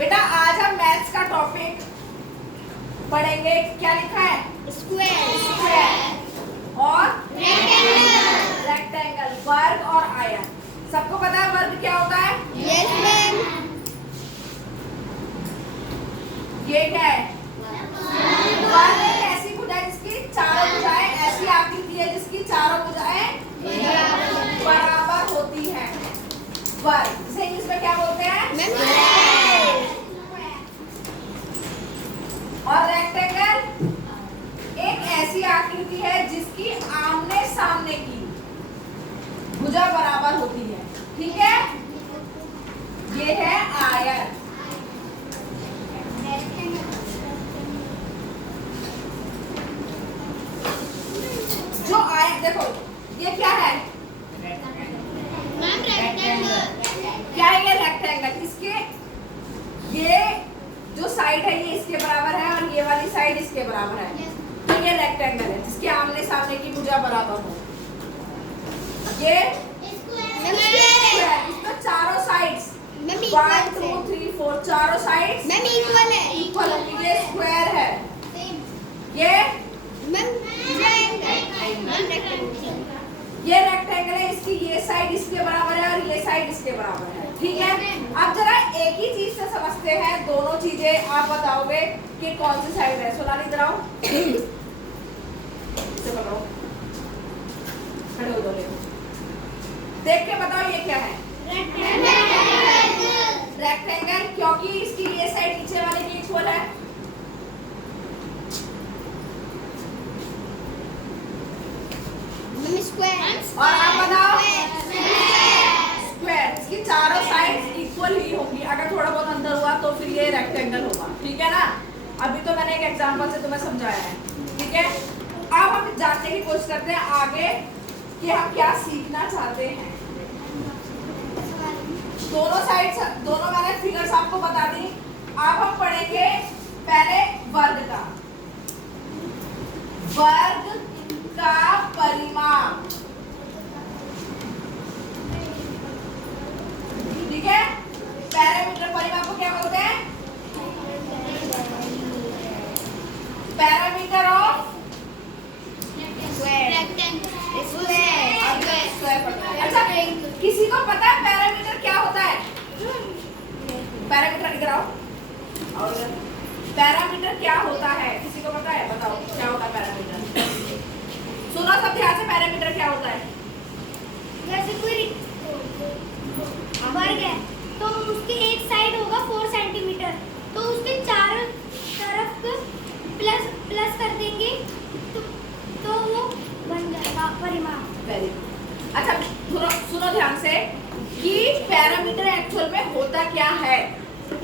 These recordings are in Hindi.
बेटा आज हम मैथ्स का टॉपिक पढ़ेंगे। क्या लिखा है? स्क्वायर और रेक्टेंगल, वर्ग और आयत। सबको पता है वर्ग क्या होता है? Yes ma'am. ये क्या है? वर्ग एक ऐसी भुजा जिसकी चारों भुजाएं, ऐसी आकृति है जिसकी चारों भुजाएं बराबर होती हैं। वर्ग इसे इंग्लिश में क्या बोलते हैं? और रेक्टेंगल एक ऐसी आकृति है जिसकी आमने सामने की भुजा बराबर होती है। ठीक है, ये है आयत। जो आयत देखो, ये क्या है? Ma'am rectangle. क्या है ये? रेक्टेंगल। इसके ये जो साइड है ये इसके बराबर है और ये वाली साइड इसके बराबर है, तो ये रेक्टेंगल है जिसके आमने सामने की भुजा बराबर हो। ये स्क्वायर, इसमें चारों साइड्स 1 2 3 4 चारों साइड्स मैम इक्वल है। इक्वल होंगी। ये स्क्वायर है, ये रेक्टेंगल है। इसकी ये साइड इसके बराबर है और ये साइड इसके बराबर है। ठीक है, अब जरा एक ही चीज से समझते हैं। दोनों चीजें आप बताओगे कि कौन सी साइड है। सोनाली इधर आओ, इसे पकड़ो, खड़े हो जाओ, देख के बताओ ये क्या है? रेक्टेंगल, क्योंकि इसकी ये साइड नीचे वाले की इक्वल है। और आप बताओ स्क्वायर, इसकी चारों साइड्स इक्वल ही होंगी। अगर थोड़ा बहुत अंतर हुआ तो फिर ये रेक्टेंगल होगा। ठीक है ना? अभी तो मैंने एक एग्जांपल से तुम्हें समझाया है। ठीक है, अब हम जानने की कोशिश करते हैं आगे कि हम क्या सीखना चाहते हैं। दोनों साइड्स, दोनों मैंने फिगर्स आपको बता दी। अब हम पढ़ेंगे पहले वर्ग का। वर्ग का परिमाप, ठीक है? पैरामीटर परिमाप को क्या बोलते हैं? पैरामीटर ऑफ अच्छा, किसी को पता है पैरामीटर क्या होता है? पैरामीटर इधर आओ, और पैरामीटर क्या होता है? किसी को पता है? बताओ क्या होता है पैरामीटर। सुनो सब ध्यान से, पैरामीटर क्या होता है? जैसे कोई वर्ग है तो उसकी एक साइड होगा 4 सेंटीमीटर, तो उसके चारों तरफ प्लस प्लस कर देंगे तो वो बन जाएगा परिमाप। Very good. अच्छा सुनो ध्यान से कि पैरामीटर एक्चुअल में होता क्या है।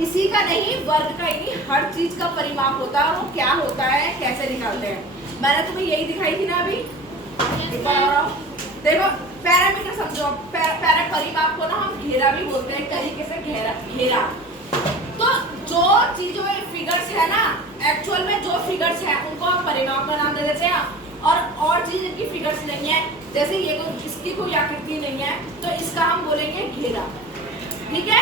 इसी का नहीं, वर्ग का ही नहीं, हर चीज का परिमाप होता है। और वो क्या होता है, कैसे निकालते हैं, मैंने तुम्हें यही दिखाई थी ना अभी। एक बार और आओ, देखो पैरामीटर समझो। परिमाप को ना हम घेरा भी बोलते हैं, एक तरीके से घेरा। तो जो चीजों में फिगर्स है ना, एक्चुअल में जो फिगर्स है उनको हम परिमाप का नाम दे देते हैं। और चीज इनकी फिगर्स नहीं है, जैसे ये इसकी कोई आकृति नहीं है तो इसका हम बोलेंगे घेरा। ठीक है,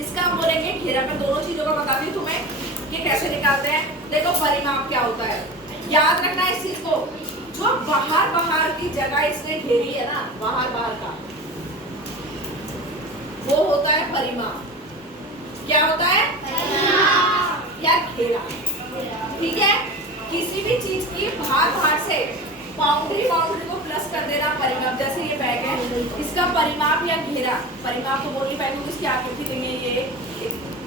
इसका हम बोलेंगे घेरा। मैं दोनों चीजों को बताती हूँ तुम्हें कि कैसे निकालते हैं। देखो परिमाप क्या होता है, याद रखना इस चीज को। जो बाहर की जगह इसने घेरी है ना, बाहर का, वो होता है परिमाप। क्या होता है? परिमाप या घेरा। ठीक है, किसी भी चीज की बाहर से बाउंड्री को प्लस कर देना परिमाप। जैसे ये बैग है, इसका परिमाप या घेरा, परिमाप तो बोल नहीं पाएंगे, इसकी आकृति नहीं है, ये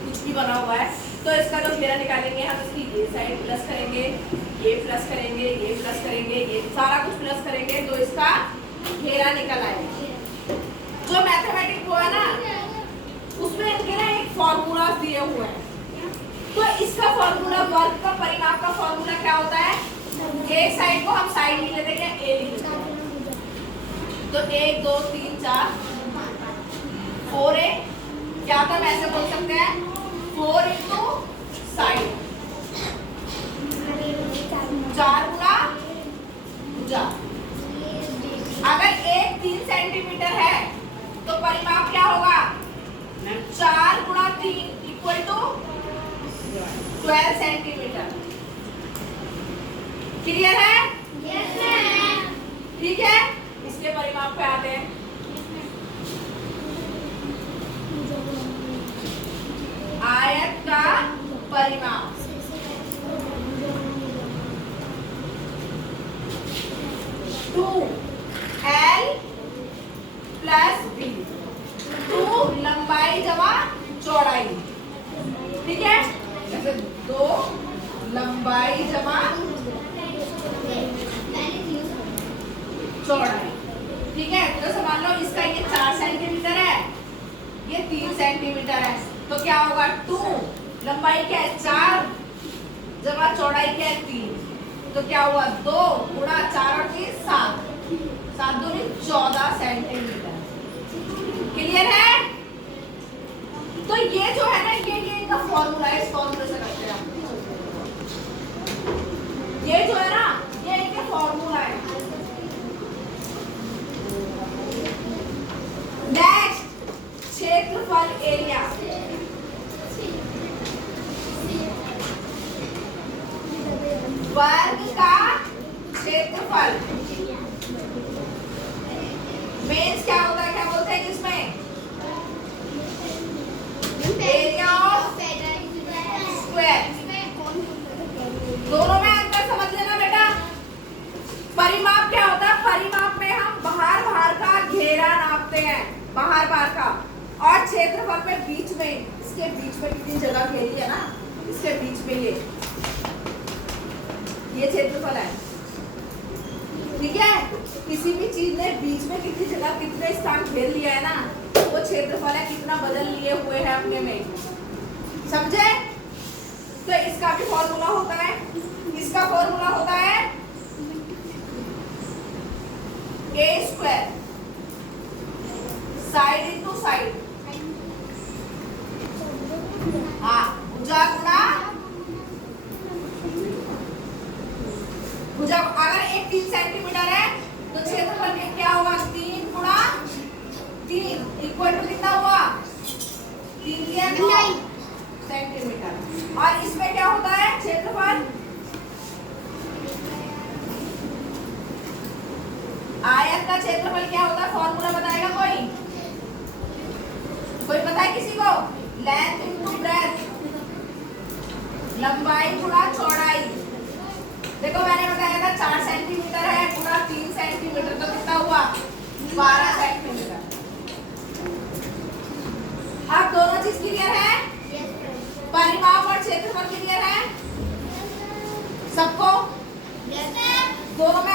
कुछ भी बना हुआ है। तो इसका जो घेरा निकालेंगे हम, इसकी ये साइड प्लस करेंगे, ये प्लस करेंगे, ये प्लस करेंगे, ये सारा कुछ प्लस करेंगे तो इसका घेरा निकल आएगा। जो मैथमेटिक्स वो है ना, उसमें इनके ना एक फॉर्मूला दिए हुए हैं। तो इसका फॉर्मूला, वर्ग का परिमाप का फॉर्मूला क्या होता है? एक साइड को हम साइड लिख लेते हैं, ए लिख लेते हैं। तो 1 2 3 4 4a, क्या तो हम ऐसे बोल सकते हैं 4 इंटू साइड, 4 गुना भुजा। अगर एक 3 सेंटीमीटर है तो परिमाप क्या होगा? 4 गुणा 3 इक्वल 12 सेंटीमीटर। क्लियर है? Yes ma'am. ठीक है, इसके परिमाप पे आते हैं। आयत का परिमाप 2L प्लस B। 2 लंबाई जमा चौड़ाई, ठीक है, जैसे 2 लंबाई जमा चौड़ाई, ठीक है। तो समझ लो इसका ये 4 सेंटीमीटर है, ये 3 सेंटीमीटर है, तो क्या होगा 2 लंबाई क्या है 4 जमा चौड़ाई क्या है 3, तो क्या हुआ 2 गुणा 4 और 3 7, 7 दूनी 14 सेंटीमीटर। क्लियर है? तो ये जो है ना ये इनका फॉर्मूला है, इस फॉर्मूले से करते हैं हम। ये जो है ना ये इनके फॉर्मूला है। नेक्स्ट क्षेत्रफल एरिया, वर्ग का क्षेत्रफल। मेंस क्या होता है, क्या बोलते हैं इसमें एरिया ऑफ स्क्वायर। दोनों में अंतर समझ लेना बेटा। परिमाप क्या होता है, परिमाप में हम बाहर का घेरा नापते हैं, बाहर का, और क्षेत्रफल में बीच में, इसके बीच में कितनी जगह घेरी है ना, इसके बीच में ये क्षेत्रफल है, ठीक है। किसी भी चीज ने बीच में कितनी जगह कितने स्थान घेर लिया है ना, वो क्षेत्रफल है, कितना बदल लिए हुए हैं अपने में, समझे। तो इसका भी फॉर्मूला होता है, इसका फॉर्मूला होता है a square side into side, हाँ, भुजा गुणा भुजा। अगर एक 3 सेंटीमीटर है तो क्षेत्रफल क्या होगा 3 गुणा 3 इक्वल टू कितना हुआ 3 सेंटीमीटर। और इसमें क्या होता है क्षेत्रफल, आयत का क्षेत्रफल क्या होता है, फॉर्मूला बताएगा कोई पता है किसी को, लेंथ इनटू ब्रेथ, लंबाई गुणा चौड़ाई। देखो मैंने बताया था 4 सेंटीमीटर है गुणा 3 सेंटीमीटर, तो कितना हुआ 12 सेंटीमीटर। अब दोनों चीज क्लियर है, परिमाप और क्षेत्रफल क्लियर है सबको, दोनों में